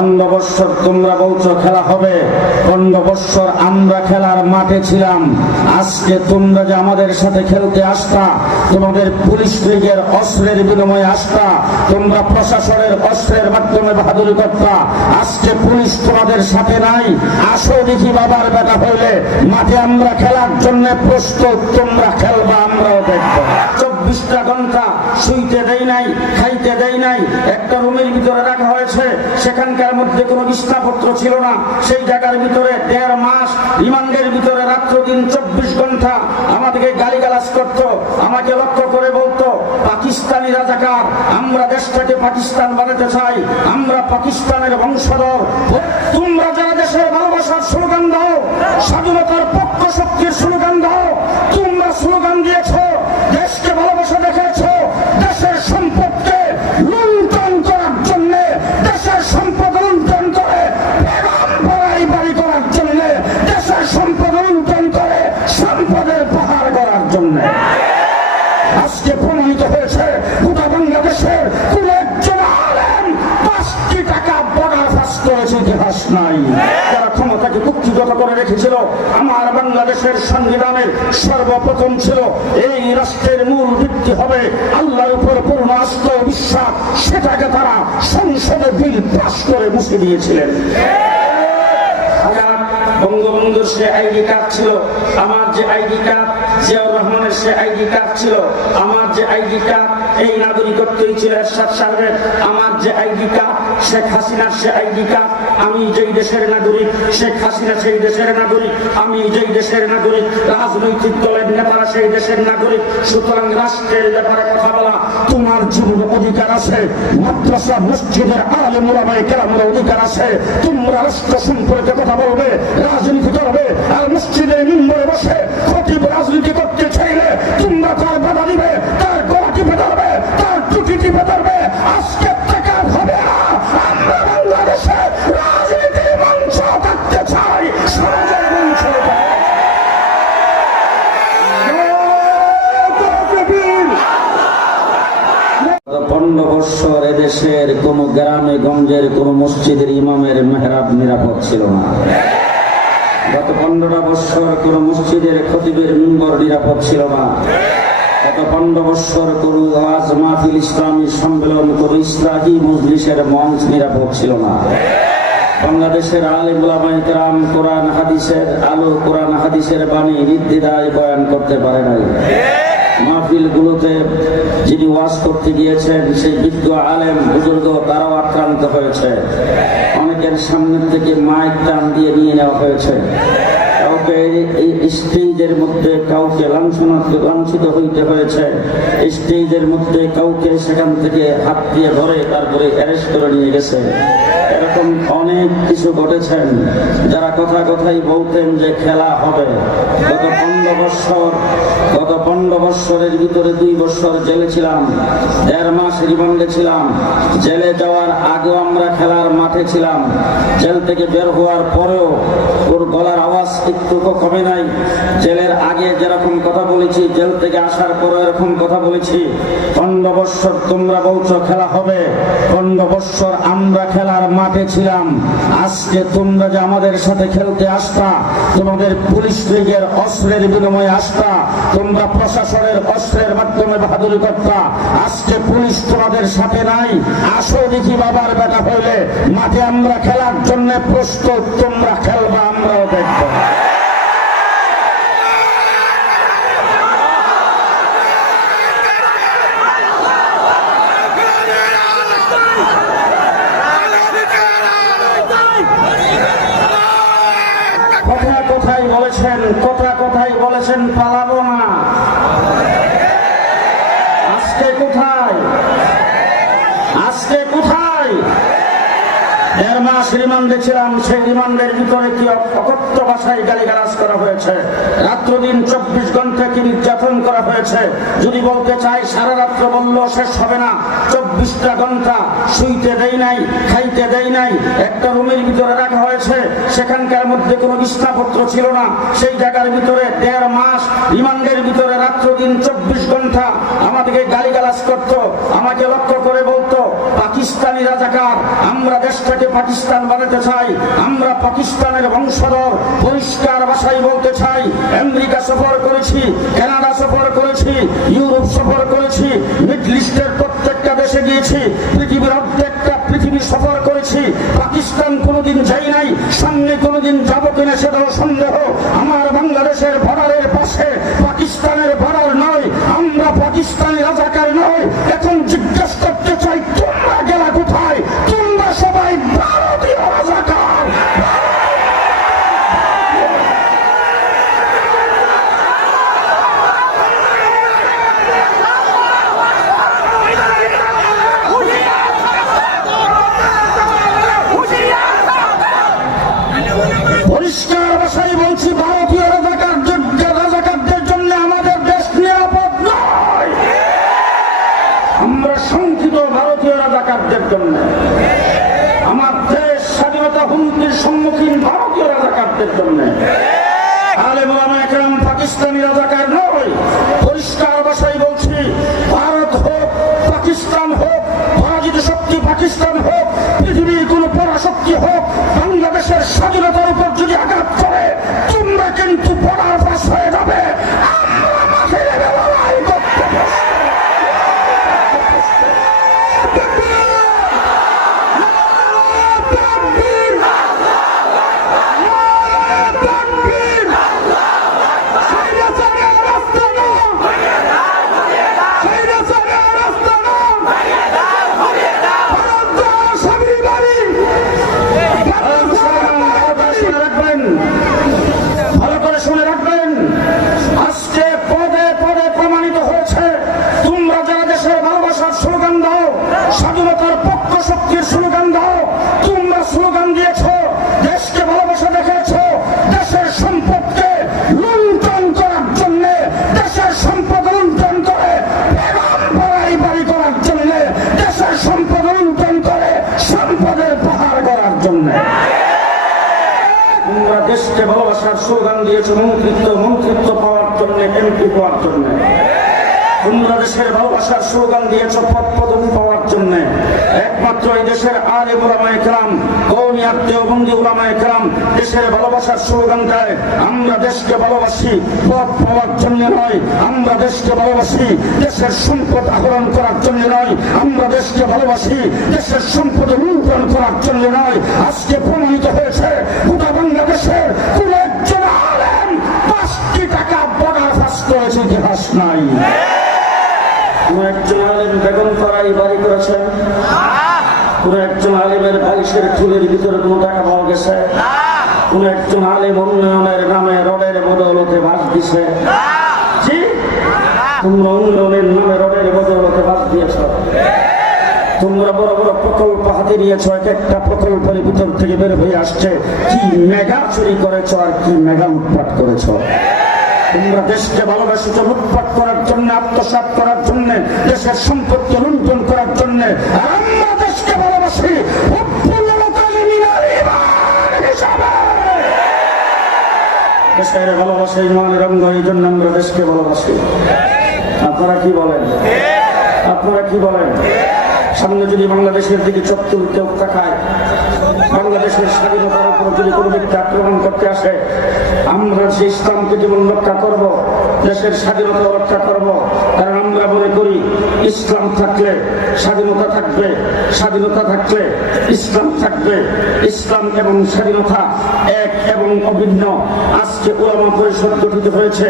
15 বছর তোমরা বলছো খেলা হবে, 15 বছর আমরা খেলার মাঠে ছিলাম। আজকে তোমরা যে আমাদের সাথে খেলতে আসতা, তোমাদের পুলিশ লীগের অস্ত্রের বিনিময়ে আসতা, তোমরা প্রশাসনের অস্ত্রের মাধ্যমে বাহাদুরি করতা। আজকে পুলিশ তোমাদের সাথে নাই, আসো দেখি বাবার বেটা হইলে মাঠে আমরা খেলার জন্য প্রস্তুত। তোমরা খেলবা, আমরাও দেখবো। 24টা ঘন্টা শুইতে দেয় নাই, খাইতে দেয় নাই, একটা রুমের ভিতরে রাখা হয়েছে। সেখানকার মধ্যে কোনো বিছানাপত্র ছিল না। সেই জায়গার ভিতরে 1.5 মাস রিমান্ডের ভিতরে রাত্র দিন 24 ঘন্টা আমাদেরকে গালিগালাজ করতো। আমাকে লক্ষ্য করে বলতো পাকিস্তানি রাজাকার, আমরা দেশটাকে পাকিস্তান বানাতে চাই, আমরা পাকিস্তানের বংশধর। তোমরা যারা দেশের ভালোবাসার স্লোগান দাও, স্বাধীনতার পক্ষ শক্তির স্লোগান দাও, তোমরা স্লোগান দিয়েছ, দেশকে ভালোবাসা দেখাচ্ছ, দেশের সম্পদকে লুণ্ঠন করার জন্য, দেশের সম্পদ লুণ্ঠন করে বাড়ি করার জন্য, দেশের সম্পদ লুণ্ঠন করে সম্পদের পাহাড় করার জন্য। আজকে প্রমাণিত হয়েছে গোটা বাংলাদেশের কোন একজন আলেম 5 টাকা বর্ডার পাস করেছে ইতিহাস নাই। যারা ক্ষমতাকে কুক্ষিগত করে রেখেছিল, আমার বাংলাদেশের সংবিধানের সর্বপ্রথম ছিল এই রাষ্ট্রের মূল ভিত্তি হবে আল্লাহর উপর পূর্ণ আস্থা ও বিশ্বাস। সেটাকে তারা সংসদে বিল পাস করে মুছে দিয়েছিলেন। বঙ্গবন্ধুর সে আইডি কার্ড ছিল, আমার যে আইডি কার্ড, জিয়াউর রহমানের সে আইডি কার্ড ছিল, আমার যে আইডি কার্ড, এই নাগরিকত্বই ছিল এরশাদ সাহেবের, আমার যে আইডি কার্ড, শেখ হাসিনার সে আইডি কার্ড, আমি যেই দেশের নাগরিক, শেখ হাসিনা সেই দেশের নাগরিক, আমি যেই দেশের নাগরিক, রাজনৈতিক দলের নেতারা সেই দেশের নাগরিক। সুতরাং রাষ্ট্রের ব্যাপারে কথা বলা তোমার জীবন অধিকার আছে, মাদ্রাসা মসজিদের আলেম ওলামায়ে কেরামের অধিকার আছে। তোমরা রাষ্ট্র সম্পর্কে কথা বলবে, রাজনীতি করবে, আর মসজিদের মিম্বরে বসে খতিব রাজনীতি করতে চাইলে তোমরা তার বাধা দিবে, তার গলা টিপে ধরবে, তার টুটি টিপে ধরবে। আজকে থেকে হবে না। আমরা বাংলাদেশে রাজনীতির মঞ্চ থাকতে চাই, সমাজের মঞ্চ। 15 বছর এদেশের কোন গ্রামে গঞ্জের কোন মসজিদের ইমামের মেহরাব নিরাপদ ছিল না। গত 15টা বছর কোন মসজিদের খতিবের মিম্বর নিরাপদ ছিল না। গত 15 বছর কোন ওয়াজ মাহফিল, ইসলামী সম্মেলন, কোন ইসলামী মজলিসের মঞ্চ নিরাপদ ছিল না। বাংলাদেশের আলেম ওলামায়ে কেরাম কোরআন হাদিসের আলো, কোরআন হাদিসের বাণী নির্দ্বিধায় বয়ান করতে পারে নাই। মাহফিলগুলোতে যিনি ওয়াজ করতে গিয়েছেন সেই বিজ্ঞ আলেম বুজুর্গ, তারাও আক্রান্ত হয়েছে। অনেকের সামনের থেকে মাইক টান দিয়ে নিয়ে নেওয়া হয়েছে। কাউকে এই স্টেজের মধ্যে কাউকে লাঞ্ছিত হইতে হয়েছে। স্টেজের মধ্যে কাউকে সেখান থেকে হাত দিয়ে ধরে তারপরে অ্যারেস্ট করে নিয়ে গেছে। এরকম অনেক কিছু ঘটেছেন। যারা কথাই বলতেন যে খেলা হবে, গত 15 বছরের ভিতরে 2 বছর জেলে ছিলাম, 1.5 মাস রিমান্ডে ছিলাম। জেলে যাওয়ার আগেও আমরা খেলার মাঠে ছিলাম। জেল থেকে বের হওয়ার পরেও ওর গলার আওয়াজ একটু কমে নাই। জেলের আগে যেরকম কথা বলেছি, জেল থেকে আসার পরে এরকম কথা বলেছি। 15 বছর তোমরা বলছো খেলা হবে, 15 বছর আমরা খেলার মাঠে ছিলাম। আজকে তোমরা যে আমাদের সাথে খেলতে আসতা, তোমাদের পুলিশ লীগের অস্ত্রের বিনিময়ে আসতা, তোমরা প্রশাসনের অস্ত্রের মাধ্যমে বাহাদুরি করতা। আজকে পুলিশ তোমাদের সাথে নাই, আসো দেখি বাবার বেটা হইলে মাঠে আমরা খেলার জন্য প্রস্তুত। তোমরা খেলবা, আমরাও দেখবো। কথাই বলেছেন পালাবো না। আজকে কোথায়? 1.5 মাস রিমান্ডে ছিলাম। সেই রিমান্ডের ভিতরে কি অকথ্য ভাষায় গালিগালাজ করা হয়েছে, রাত্র দিন 24 ঘন্টা কি নির্যাতন করা হয়েছে। যদি বলতে চাই সারা রাত্র বললেও শেষ হবে না। 24টা ঘন্টা শুইতে দেয় নাই, খাইতে দেয় নাই, একটা রুমের ভিতরে রাখা হয়েছে। সেখানকার মধ্যে কোনো বিছানাপত্র ছিল না। সেই জায়গার ভিতরে 1.5 মাস রিমান্ডের ভিতরে রাত্র দিন 24 ঘন্টা আমাদেরকে গালিগালাজ করতো। আমাকে লক্ষ্য করে বলতো পাকিস্তানি রাজাকার। আমরা দেশটাকে পাকিস্তান বানাতে চাই, আমরা পাকিস্তানের বংশধর। পরিষ্কার ভাষায় বলতে চাই, আমেরিকা সফর করেছি, কানাডা সফর করেছি, ইউরোপ সফর করেছি, মিডল ইস্টের প্রত্যেকটা দেশে গিয়েছি, পৃথিবীর অর্ধেকটা পৃথিবী সফর করেছি। পাকিস্তান কোনোদিন যাই নাই, সামনে কোনোদিন যাবো কিনা সেটাও সন্দেহ। আমার বাংলাদেশের বর্ডারের পাশে পাকিস্তানের বর্ডার নয়, আমরা পাকিস্তানি রাজাকার নয়। এখন জিজ্ঞেস করতে চাই, তোমরা গেলা কোথায়? তোমরা সবাই ভারতীয় রাজাকার। পরিষ্কার ভাষায় বলছি, ভারতীয় রাজাকারদের জন্য আমাদের দেশ নিরাপদ নয়। আমরা শঙ্কিত ভারতীয় রাজাকারদের জন্য। আমার দেশ স্বাধীনতা হুমকির সম্মুখীন ভারতীয় রাজাকারদের জন্য। আলেম ওলামা একরাম পাকিস্তানি রাজাকার নয়। পরিষ্কার ভাষায় বলছি, ভারত হোক, পাকিস্তান হোক, পরাজিত শক্তি পাকিস্তান হোক, পৃথিবীর কোন পরাশক্তি হোক, বাংলাদেশের স্বাধীনতার উপর যদি আঘাত করে, তোমরা কিন্তু পড়ার পাশ হয়ে যাবে। আমরা মাঠে লড়াই করতে স্বাধীনতার পক্ষ শক্তির স্লোগান দাও। তোমরা স্লোগান দিয়েছ, দেশকে ভালোবাসা দেখাচ্ছ, দেশের সম্পদকে লুণ্ঠন করার জন্য, দেশের সম্পদ লুণ্ঠন করে বাড়ি করার জন্য, দেশের সম্পদ লুণ্ঠন করে সম্পদের পাহাড় করার জন্য। তোমরা দেশকে ভালোবাসার স্লোগান দিয়েছ মন্ত্রিত্ব পাওয়ার জন্য, এমপি পাওয়ার জন্য। তোমরা দেশের ভালোবাসার স্লোগান দিয়েছ পদ পদবি পাওয়ার জন্য। একমাত্র এই দেশের আলেম ওলামায়ে কেরাম, কওমি দেওবন্দি ওলামায়ে কেরাম দেশের ভালোবাসার স্লোগান দেয়, আমরা দেশকে ভালোবাসি পদ পাওয়ার জন্য নয়, আমরা দেশকে ভালোবাসি দেশের সম্পদ আহরণ করার জন্য নয়, আমরা দেশকে ভালোবাসি দেশের সম্পদ লুণ্ঠন করার জন্য নয়। আজকে প্রমাণিত হয়েছে, গোটা বাংলাদেশের কোন একজন আলেম 5 টাকা বর্ডার পাস করেছে ইতিহাস নাই। কোন একজন আলেম বেগম পাড়ায় বাড়ি করেছেন? কোন একজন আলেমের বালিশের ফুলের ভিতরে কোনো টাকা পাওয়া গেছে? কোন একজন আলেম উন্নয়নের নামে রডের বদৌলতে বাস দিছে? জি, তোমরা উন্নয়নের নামে রডের বদৌলতে বাস দিয়েছ। তোমরা বড় বড় প্রকল্প হাতে নিয়েছ, এক একটা প্রকল্পের ভিতর থেকে বের হয়ে আসছে কি মেগা চুরি করেছ আর কি মেগা উৎপাত করেছ। তোমরা দেশকে ভালোবাসিত লুটপাট করার জন্য, আত্মসাৎ করার জন্য, দেশের সম্পদকে লুণ্ঠন করার জন্য। আমরা দেশকে ভালোবাসি দেশের ভালোবাসা ইমানের অঙ্গ, এই জন্য আমরা দেশকে ভালোবাসি। আপনারা কি বলেন? আপনারা কি বলেন? সামনে যদি বাংলাদেশের দিকে চোখ তুলতে তাকায়, বাংলাদেশের স্বাধীনতার উপর যদি কোনো ব্যক্তি আক্রমণ করতে আসে, আমরা যে ইসলামকে জীবন রক্ষা করব, দেশের স্বাধীনতা রক্ষা করব। কারণ আমরা মনে করি ইসলাম থাকলে স্বাধীনতা থাকবে, স্বাধীনতা থাকলে ইসলাম থাকবে। ইসলাম এবং স্বাধীনতা এক এবং অভিন্ন। আজকে উলামা পরিষদ গঠিত হয়েছে,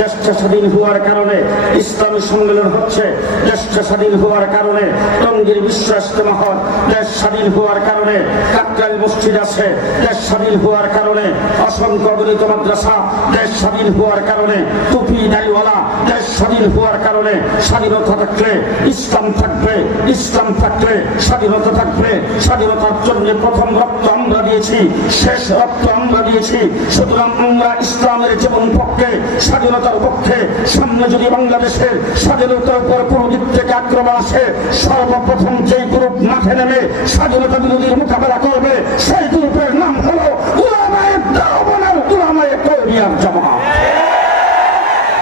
দেশটা স্বাধীন হওয়ার কারণে ইসলামী সম্মেলন হচ্ছে, দেশটা স্বাধীন হওয়ার কারণে টঙ্গীর বিশ্ব ইজতেমা হয়, দেশ স্বাধীন হওয়ার কারণে কাকরাইল মসজিদ আছে, দেশ স্বাধীন হওয়ার কারণে অসংখ্য গণিত মাদ্রাসা, দেশ স্বাধীন হওয়ার কারণে টুপি দাড়িওয়ালা, দেশ স্বাধীন হওয়ার কারণে স্বাধীনতা থাকলে ইসলাম থাকবে, ইসলাম থাকলে স্বাধীনতা থাকবে। স্বাধীনতার জন্য প্রথম রক্ত আমরা দিয়েছি, শেষ রক্ত আমরা দিয়েছি। সুতরাং আমরা ইসলামের জীবন পক্ষে, স্বাধীনতার পক্ষে। সামনে যদি বাংলাদেশের স্বাধীনতার উপর কোনো দিক থেকে আক্রমণ আসে, সর্বপ্রথম যে গ্রুপ মাঠে নেমে স্বাধীনতা বিরোধীর মোকাবেলা করবে, সেই গ্রুপের নাম হলো উলামায়ে দেওবন্দ, উলামায়ে কওমিয়ার জামাত।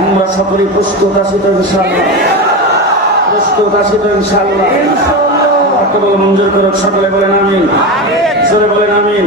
আমরা সকলেই প্রস্তুত আছি তো ইনশাআল্লাহ? প্রস্তুত আছি তো ইনশাআল্লাহ? কবুল মঞ্জুর করুক। সকলে বলেন আমিন, সকলে বলেন আমিন।